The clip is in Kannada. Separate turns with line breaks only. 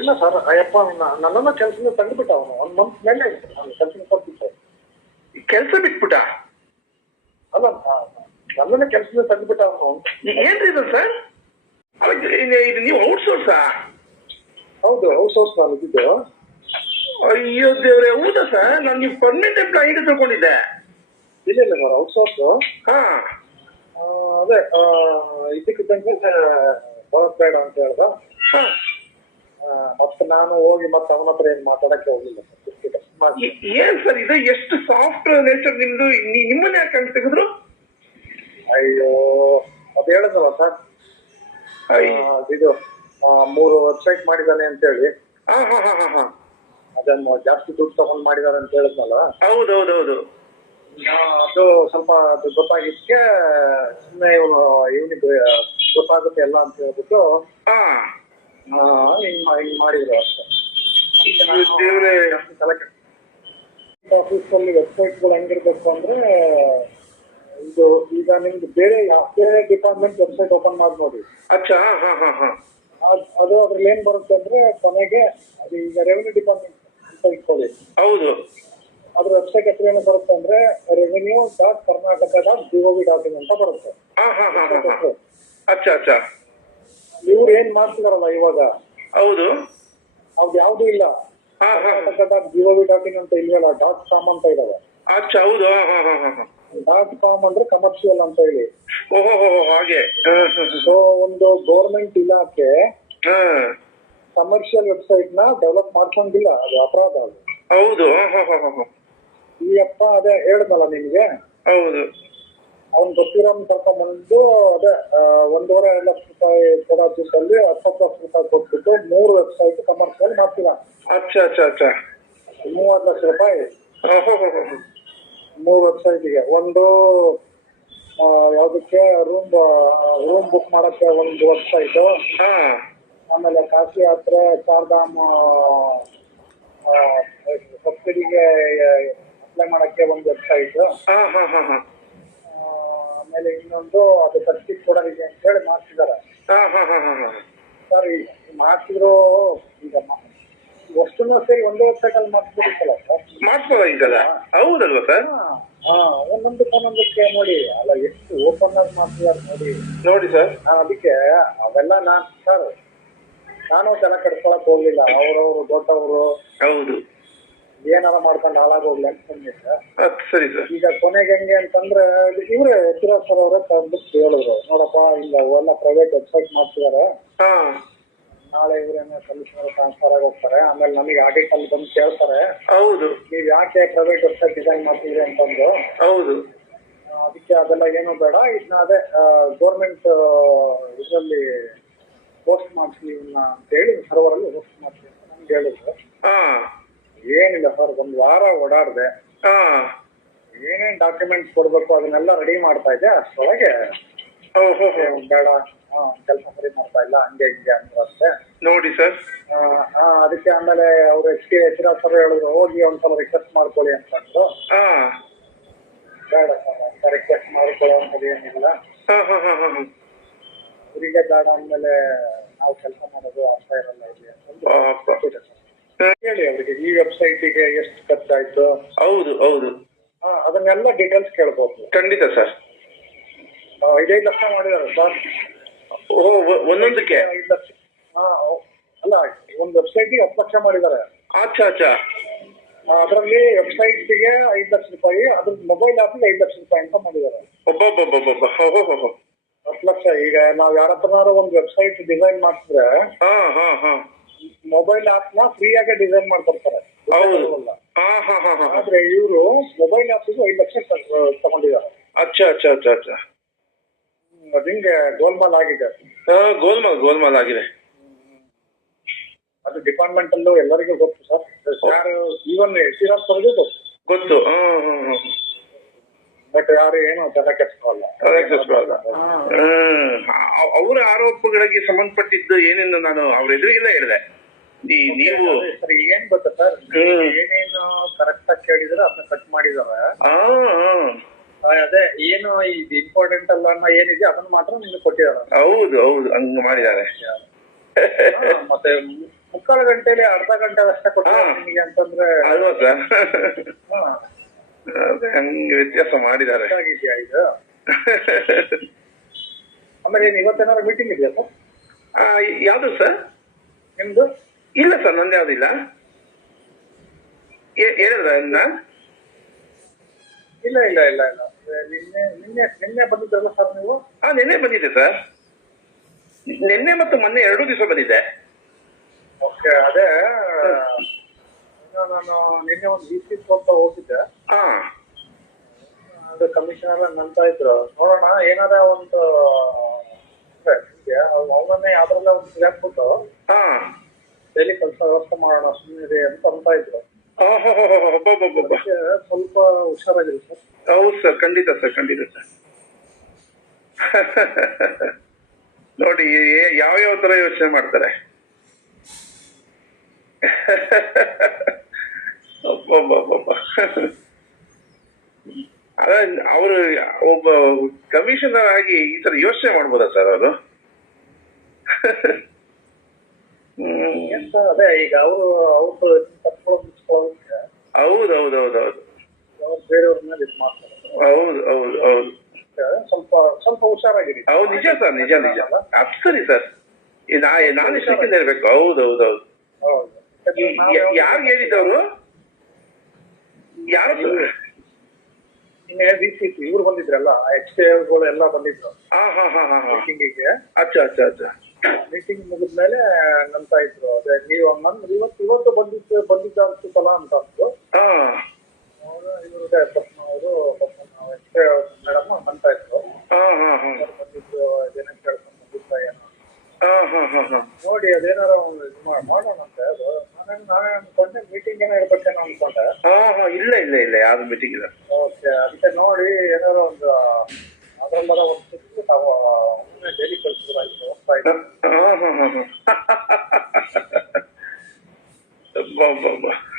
ಇಲ್ಲ ಸರ್ ಅಯ್ಯಪ್ಪ ನನ್ನನ್ನ ಕೆಲಸದಿಂದ ತಂದುಬಿಟ್ಟ ಅವನು. ಒಂದ್ ಮಂತ್ ಮೇಲೆ ನಾನು ಕೆಲಸ ಕೊಟ್ಬಿಟ್ಟೆ
ಕೆಲಸ ಬಿಟ್ಬಿಟ್ಟ?
ಅಲ್ಲ ನನ್ನನ್ನ ಕೆಲಸದಿಂದ ತಂದುಬಿಟ್ಟ ಅವನು.
ಏನ್ರಿ ಇದು ಸರ್? ಇದು- ನೀವು ನೀವು ಔಟ್ಸೋರ್ಸಾ
ಹೌದು ಹೌಸ್ ಸೋರ್ಸ್ ನಾನು ಇದ್ದಿದ್ದು.
ಅಯ್ಯೋ ದೇವ್ರೆ ಹೌದಾ ಸರ್? ನಾನು ನೀವು ಪರ್ಮನೆಂಟ್ ಎಂಪ್ಲಾಯಿ ತಿಳ್ಕೊಂಡಿದ್ದೆ.
ಇಲ್ಲ ಇಲ್ಲ ಸರ್ ಔಟ್ ಸೋರ್ಸ್
ಹಾ
ಅದೇ ಇದಕ್ಕಿದ್ದಂಗೆ ಬರೋದ್ ಬೇಡ ಅಂತ ಹೇಳ್ದ. ಮತ್ತೆ ನಾನು ಹೋಗಿ ಮತ್ತೆ ಅವನ ಹತ್ರ ಏನ್ ಮಾತಾಡಕ್ಕೆ
ಹೋಗಿಲ್ಲ ಏನ್ ಸರ್ ಇದು? ಎಷ್ಟು ಸಾಫ್ಟ್ ನೇಚರ್ ನಿಮ್ದು? ನಿಮ್ಮನ್ನ ಯಾಕೆ ಹಂಗ್ ತೆಗೆದ್ರು?
ಅಯ್ಯೋ ಅದ್ ಹೇಳಿದ್ನಲ್ಲ ಸರ್. ಇದು ಮೂರು ವೆಬ್ಸೈಟ್ ಮಾಡಿದಾನೆ ಅಂತ ಹೇಳಿ ಅದನ್ನು ಜಾಸ್ತಿ ದುಡ್ಡು ತಗೊಂಡ್ ಮಾಡಿದಾರೆ ಅಂತ ಹೇಳಿದ್ನಲ್ಲ.
ಹೌದೌದೌದು. ಹೌದು ಹೌದು
ಆ, ಅದು ಸ್ವಲ್ಪ ಅದು ಗೊತ್ತಾಗಿದ್ದಕ್ಕೆ ಸುಮ್ಮನೆ ಇವನು ಇವನಿಗೆ ಗೊತ್ತಾಗುತ್ತೆ ಎಲ್ಲ ಅಂತ ಹೇಳ್ಬಿಟ್ಟು ಹಿಂಗ್ ಹಿಂಗ್ ಮಾಡಿದ್ರು
ದೇವ್ರೆ.
ಆಫೀಸ್ ಅಲ್ಲಿ ವೆಬ್ಸೈಟ್ಗಳು ಹೆಂಗಿರ್ಬೇಕು ಅಂದ್ರೆ ಇದು ಈಗ ನಿಮ್ದು ಬೇರೆ ಯಾವುದೇ ಡಿಪಾರ್ಟ್ಮೆಂಟ್ ವೆಬ್ಸೈಟ್ ಓಪನ್ ಮಾಡಿ ನೋಡಿ
ಅಚ್ಚಾ ಹಾ ಹಾ ಹಾ
ಅದ್- ಅದು ಅದ್ರಲ್ಲಿ ಏನ್ ಬರುತ್ತೆ ಅಂದ್ರೆ ಕೊನೆಗೆ ಅದು ಈಗ ರೆವೆನ್ಯೂ ಡಿಪಾರ್ಟ್ಮೆಂಟ್ ಅಂತ ಇಟ್ಕೊಳ್ಳಿ.
ಹೌದು.
ಅದ್ರ ವೆಬ್ಸೈಟ್ ಹೆಸರು ಏನು ಬರುತ್ತೆ ಅಂದ್ರೆ revenue dot Karnataka dot GOV dot in ಅಂತ ಬರುತ್ತೆ.
ಹಾ ಹಾ ಹಾ ಹಾ ಹಾ. ಅಚ್ಚಾ ಅಚ್ಚಾ.
ಇವ್ರು ಏನ್ ಮಾಡ್ತಿದಾರಲ್ಲ ಇವಾಗ?
ಹೌದು.
ಅವ್ದು ಯಾವ್ದು ಇಲ್ಲ.
ಹಾ ಹಾ
Karnataka dot GOV dot in ಅಂತ ಇಲ್ವಲ್ಲ ಡಾಟ್ ಕಾಮ್ ಅಂತ ಇದಾವೆ.
ಅಚ್ಚಾ ಹೌದು
ಡಾಟ್ ಕಾಮ್ ಅಂದ್ರೆ ಕಮರ್ಷಿಯಲ್ ಅಂತ ಹೇಳಿ.
ಓಹೋ ಹಾಗೆ.
ಸೊ ಒಂದು ಗೌರ್ಮೆಂಟ್ ಇಲಾಖೆ ಕಮರ್ಷಿಯಲ್ ವೆಬ್ಸೈಟ್ನ ಡೆವಲಪ್ ಮಾಡ್ಕೊಂಡಿಲ್ಲ ಅದು ಅಪರಾಧ ಅದು.
ಹೌದು
ಈ ಅಪ್ಪ ಅದೇ ಹೇಳ್ದಲ್ಲ ನಿಮ್ಗೆ?
ಹೌದು.
ಅವ್ನ್ ಗೊತ್ತಿರೋನ್ ಕರ್ಕೊಂಡ್ಬಂದು ಅದೇ ಒಂದೂವರೆ ಎರಡು ಲಕ್ಷ ರೂಪಾಯಿ ಕೊಡೋ ದುಡ್ಡಲ್ಲಿ ಹತ್ತು ಲಕ್ಷ ರೂಪಾಯಿ ಕೊಟ್ಬಿಟ್ಟು ಮೂರು ವೆಬ್ಸೈಟ್ ಕಮರ್ಷಿಯಲ್ ಮಾಡ್ತೀರ.
ಅಚ್ಚಾ ಅಚ್ಚಾ ಅಚ್ಚಾ.
ಮೂವತ್ತು ಲಕ್ಷ ರೂಪಾಯಿ. ಮೂರು ವೆಬ್ಸೈಟ್ಗೆ ಒಂದು ಯಾವುದಕ್ಕೆ ರೂಮ್ ರೂಮ್ ಬುಕ್ ಮಾಡಕ್ಕೆ ಒಂದು ವೆಬ್ಸೈಟ್
ಹಾ.
ಆಮೇಲೆ ಕಾಶಿ ಯಾತ್ರೆ ಚಾರ್ಧಾಮ್ ಸಬ್ಸಿಡಿಗೆ ಅಪ್ಲೈ ಮಾಡಕ್ಕೆ ಒಂದು ವೆಬ್ಸೈಟ್
ಹಾ ಹಾ ಹಾ ಹಾ.
ಆಮೇಲೆ ಇನ್ನೊಂದು ಅದು ಸರ್ಟಿಫಿಕೇಟ್ ಕೊಡೋದಿದೆ ಅಂತ ಹೇಳಿ ಮಾಡ್ತಿದ್ದಾರೆ
ಹಾ ಹಾ ಹಾ ಹಾ ಹಾ.
ಸರ್ ಈಗ ಮಾಡ್ತಿದ್ರು ಈಗ ವಸ್ತುನ ಸೇರಿ ಒಂದೇ ವರ್ಷಕ್ಕಲ್ಲಿ ಅಲ್ಲಿ ಸರ್?
ಹೌದಲ್ವಾ ಸರ್?
ಹಾ ಒಂದೊಂದಕ್ಕೆ ಒಂದೊಂದಕ್ಕೆ ನೋಡಿ ಅಲ್ಲ ಎಷ್ಟು ಓಪನ್ ಆಗಿ ಮಾಡ್ತಿದ್ದಾರೆ ನೋಡಿ.
ನೋಡಿ ಸರ್.
ನಾನು ಅದಕ್ಕೆ ಅವೆಲ್ಲ ನಾನು ಸರ್ ನಾನು ಜನ ಕಟ್ಕೊಳಕ್ ಹೋಗ್ಲಿಲ್ಲ. ಅವ್ರವ್ರು ದೊಡ್ಡವರು.
ಹೌದು.
ಏನಾರ ಮಾಡ್ಕೊಂಡು ಹಾಳಾಗೋಗ್ಲಿ ಅಂತ
ಬಂದಿದ್ದೆ ಸರಿ ಸರ್.
ಈಗ ಕೊನೆಗೆ ಹೆಂಗೆ ಅಂತಂದ್ರೆ ಇವ್ರೆ ಯತಿರಾಜ್ ಸರ್ ಅವರೇ ತಂದ್ಬಿಟ್ಟು ಹೇಳಿದ್ರು ನೋಡಪ್ಪ ಇಲ್ಲ ಅವೆಲ್ಲ ಪ್ರೈವೇಟ್ ವೆಬ್ಸೈಟ್ ಮಾಡ್ತಿದಾರೆ. ನಾಳೆ ಇವ್ರೇನ ಕಮಿಷನರ್ ಟ್ರಾನ್ಸ್ಫರ್ ಆಗಿ ಹೋಗ್ತಾರೆ ಆಮೇಲೆ ನಮಗೆ ಆಡಿಟ್ ಅಲ್ಲಿ ಬಂದು ಕೇಳ್ತಾರೆ.
ಹೌದು.
ನೀವ್ ಯಾಕೆ ಪ್ರೈವೇಟ್ ವೆಬ್ಸೈಟ್ ಡಿಸೈನ್ ಮಾಡ್ತಿದ್ರಿ ಅಂತಂದು.
ಹೌದು.
ಅದಕ್ಕೆ ಅದೆಲ್ಲ ಏನು ಬೇಡ. ಇದನ್ನ ಅದೇ ಗೌರ್ಮೆಂಟ್ ಇದರಲ್ಲಿ ಪೋಸ್ಟ್ ಮಾಡ್ತೀವಿ ಇವನ್ನ ಅಂತ ಹೇಳಿ ಸರ್ವರ್ ಅಲ್ಲಿ ಪೋಸ್ಟ್ ಮಾಡ್ತೀನಿ ಅಂತ ನಮ್ಗೆ ಹೇಳಿದ್ರು. ಏನಿಲ್ಲ ಸರ್ ಒಂದ್ ವಾರ ಓಡಾಡ್ದೆ.
ಹಾ.
ಏನೇನ್ ಡಾಕ್ಯುಮೆಂಟ್ಸ್ ಕೊಡ್ಬೇಕು ಅದನ್ನೆಲ್ಲ ರೆಡಿ ಮಾಡ್ತಾ ಇದ್ದೆ. ಅಷ್ಟೊಳಗೆ
ಓ ಹೋ
ಏ,
ಹೋ
ಬೇಡ ಕೆಲಸ ಸರಿ ಮಾಡ್ತಾ ಇಲ್ಲ ಹಂಗೆ ಹಿಂಗೆ ಅಂದ್ರಂತೆ
ನೋಡಿ ಸರ್.
ಅದಕ್ಕೆ ಆಮೇಲೆ ಅವ್ರು ಎಚ್ ಡಿ ಸರ್ ಹೇಳಿದ್ರು ಹೋಗಿ ಒಂದ್ಸಲ ರಿಕ್ವೆಸ್ಟ್ ಮಾಡ್ಕೊಳ್ಳಿ ಅಂತಂದ್ರು
ಹಾ.
ಬೇಡ ಸರ್ ರಿಕ್ವೆಸ್ಟ್ ಮಾಡ್ಕೊಳ್ಳೋ ಏನಿಲ್ಲ. ಇವರಿಗೆ ಬೇಡ ಅಂದ್ಮೇಲೆ ನಾವು ಕೆಲಸ ಮಾಡೋದು ಅರ್ಥ ಇರಲ್ಲ ಇಲ್ಲಿ ಸರ್. ಹೇಳಿ ಅವರಿಗೆ. ಈ ವೆಬ್ಸೈಟಿಗೆ ಎಷ್ಟು ಖರ್ಚಾಯ್ತು?
ಹೌದು ಹೌದು.
ಆ, ಅದನ್ನೆಲ್ಲ ಡೀಟೇಲ್ಸ್ ಕೇಳ್ಬೋದು.
ಖಂಡಿತ ಸರ್.
ಐದೈದು ಲಕ್ಷ ಮಾಡಿದ್ದಾರೆ ಸರ್.
ಓ ಒಂದೊಂದಕ್ಕೆ?
ಐದು ಲಕ್ಷ. ಹಾ ಅಲ್ಲ ಒಂದು ವೆಬ್ಸೈಟಿಗೆ ಹತ್ತು ಲಕ್ಷ ಮಾಡಿದ್ದಾರೆ.
ಅಚ್ಚಾ ಅಚ್ಚಾ.
ಅದರಲ್ಲಿ ವೆಬ್ಸೈಟ್ಗೆ ಐದು ಲಕ್ಷ ರೂಪಾಯಿ ಅದ್ರ ಮೊಬೈಲ್ ಆ್ಯಪ್ಗೆ ಐದು ಲಕ್ಷ ರೂಪಾಯಿ ಅಂತ ಮಾಡಿದ್ದಾರೆ.
ಹೋ ಹೋ ಹೋ ಹೋ.
ಹತ್ತು ಲಕ್ಷ. ಈಗ ನಾವು ಯಾರ ಒಂದು ವೆಬ್ಸೈಟ್ ಡಿಸೈನ್ ಮಾಡಿಸಿದ್ರೆ
ಹಾ ಹಾ ಹಾ.
ಮೊಬೈಲ್ ಆಪ್ನ ಫ್ರೀ ಆಗಿ ಡಿಸೈನ್ ಮಾಡ್ಕೊಡ್ತಾರೆ. ಆದ್ರೆ ಇವರು ಮೊಬೈಲ್ ಆಪ್ ಐದು ಲಕ್ಷ ತಗೊಂಡಿದ್ದಾರೆ.
ಅಚ್ಚಾ ಅಚ್ಚಾ ಅಚ್ಚಾ ಅಚ್ಚಾ.
ಹಿಂಗೆ ಗೋಲ್ಮಾಲ್ ಆಗಿದೆ.
ಗೋಲ್ಮಾಲ್ ಗೋಲ್ಮಾಲ್ ಆಗಿದೆ.
ಅದು ಡಿಪಾರ್ಟ್ಮೆಂಟ್ ಅಲ್ಲೂ ಎಲ್ಲರಿಗೂ ಗೊತ್ತು ಸರ್. ಯಾರು ಈವನ್ ಶ್ರೀರಾಮ್ ಸರ್ಗೂ ಗೊತ್ತು.
ಗೊತ್ತು.
ಬಟ್ ಯಾರು ಏನು ತಲೆ ಕೆಡ್ಸ್ಕೊಳ್ಳಲ್ಲ
ಅವರ ಆರೋಪಗಳಿಗೆ ಸಂಬಂಧಪಟ್ಟಿದ್ದು ಏನೇನು ನಾನು ಅವ್ರ ಎದುರಿಗೆಲ್ಲ ಹೇಳಿದೆ. ಈ ನೀವು
ಸರ್ ಏನ್ ಗೊತ್ತಾ ಸರ್. ಏನೇನು ಕರೆಕ್ಟ್ ಆಗಿ ಕೇಳಿದ್ರೆ ಅದನ್ನ ಕಟ್ ಮಾಡಿದಾರೆ. ಅದೇ ಏನು ಇದು ಇಂಪಾರ್ಟೆಂಟ್ ಅಲ್ಲ ಅನ್ನೋ ಏನಿದೆ ಅದನ್ನ ಮಾತ್ರ ನಿಮ್ಗೆ ಕೊಟ್ಟಿದ್ದಾರೆ.
ಹೌದು ಹೌದು ಹಂಗ ಮಾಡಿದ್ದಾರೆ.
ಮತ್ತೆ ಮುಕ್ಕಾಲು ಗಂಟೆಲಿ ಅರ್ಧ ಗಂಟೆ ಅಷ್ಟೇ
ಕೊಟ್ಟಿದ್ದಾರೆ.
ನಿಮಗೆ ಅಂತಂದ್ರೆ.
ಅಲ್ವಾ ಸರ್
ಹಾ,
ಹಂಗೆ ವ್ಯತ್ಯಾಸ ಮಾಡಿದ್ದಾರೆ.
ಇದು? ಆಮೇಲೆ ಏನು ಇವತ್ತೇನಾದ್ರು ಮೀಟಿಂಗ್ ಇದೆಯಾ ಸರ್?
ಯಾವ್ದು ಸರ್?
ನಿಮ್ದು?
ಇಲ್ಲ ಸರ್ ನಂದು ಯಾವ್ದಿಲ್ಲ ಏ- ಹೇಳಿದ್ರ
ಇಲ್ಲ ಇಲ್ಲ ಇಲ್ಲ ಇಲ್ಲ. ನಿನ್ನೆ ನಿನ್ನೆ ನಿನ್ನೆ ಬಂದಿದ್ರಲ್ಲ ಸರ್ ನೀವು?
ಹಾ ನಿನ್ನೆ ಬಂದಿದೆ ಸರ್. ನಿನ್ನೆ ಮತ್ತು ಮೊನ್ನೆ ಎರಡು ದಿವಸ ಬಂದಿದೆ
ಓಕೆ ಅದೇ ನಾನು ನಿನ್ನೆ ಒಂದು ವಿ ಸಿ ಅಂತ ಹೋಗಿದ್ದೆ.
ಹಾ
ಅದು ಕಮಿಷನರ್ ನಂತ ಇದ್ರು. ನೋಡೋಣ ಏನಾರ ಒಂದು ಅವನನ್ನೇ ಯಾವ್ದ್ರಲ್ಲ ಒಂದು ಸಿಗಾಕ್ಬಿಟ್ಟು
ಹಾ
ಡೈಲಿ ಕೆಲಸ ವ್ಯವಸ್ಥೆ ಮಾಡೋಣ ಸುಮ್ಮನೆ ಅಂತ ಅಂತ ಇದ್ರು. ಸ್ವಲ್ಪ ಹುಷಾರಾಗಿರಿ ಸರ್.
ಹೌದು ಸರ್ ಖಂಡಿತ ಸರ್ ಖಂಡಿತ ಸರ್. ನೋಡಿ ಯಾವ ಯಾವ ತರ ಯೋಚನೆ ಮಾಡ್ತಾರೆ. ಅದ ಅವರು ಒಬ್ಬ ಕಮಿಷನರ್ ಆಗಿ ಈ ತರ ಯೋಚನೆ ಮಾಡ್ಬೋದಾ ಸರ್ ಅವರು?
ಸರ್ ಅದೇ ಈಗ ಅವರು ಅವ್ರು
ಹೌದು ಹೌದು ಹೌದು ಹೌದು.
ಬೇರೆಯವ್ರ ಮೇಲೆ ಇದು ಮಾಡ್ತಾರೆ.
ಹೌದು ಹೌದು ಹೌದು.
ಸ್ವಲ್ಪ ಸ್ವಲ್ಪ ಹುಷಾರಾಗಿರಿ.
ಹೌದು ನಿಜ ಸರ್ ನಿಜ ನಿಜ. ಅದು ಸರಿ. ಸರ್ ನಾನು ಇಷ್ಟಕ್ಕಿಂತ ಇರ್ಬೇಕು. ಹೌದು ಹೌದು ಹೌದು. ಯಾರು ಹೇಳಿದ್ದವರು? ಯಾರು?
ಇವ್ರು ಬಂದಿದ್ರಲ್ಲ ಕೆ ಗಳು ಎಲ್ಲ ಬಂದಿದ್ರು.
ಹಾ ಹಾ ಹಾ ಹಾ. ಅಚ್ಚ ಅಚ್ಚ ಅಚ್ಚ.
ಮೀಟಿಂಗ್ ಮುಗಿದ್ಮೇಲೆ ನಂತ ಇದ್ರು. ಅದೇ ನೀವು ನಮ್ದು ಇವತ್ತು ಇವತ್ತು ಬಂದಿದ್ದು ಬಂದಿದ್ದ ಅನ್ಸುತ್ತಲ್ಲ ಅಂತ ಅಂದ್ರು. ಎಚ್ ಕೆ ಮೇಡಮ್ ನಂತ ಇದ್ರು.
ಹಾ ಹಾ ಹಾ.
ಅವ್ರು ಬಂದಿದ್ದು ಏನೇನು ಕೇಳ್ಕೊಂಡು ಬಂದಿದ್ದ ಏನೋ. ನೋಡಿ ಅದೇನಾರ ಒಂದು ಇದು ಮಾಡಿ ಮಾಡೋಣಂತೆ ಅದು. ನಾನೇನು ನಾನೇ ಅನ್ಕೊಂಡೆ ಮೀಟಿಂಗ್ ಏನೋ ಇರ್ಬೇಕೇನೋ ಅನ್ಕೊಂಡೆ.
ಹಾ ಹಾ ಇಲ್ಲ ಇಲ್ಲ ಇಲ್ಲ ಯಾವ್ದು ಮೀಟಿಂಗ್ ಇಲ್ಲ.
ಓಕೆ ಅದಕ್ಕೆ ನೋಡಿ ಏನಾರ ಒಂದು ಅದ್ರಲ್ಲಾರ ಒಂದು ತಾವು ನಾವು हाँ हाँ हाँ हाँ।
तो बो बो बाबा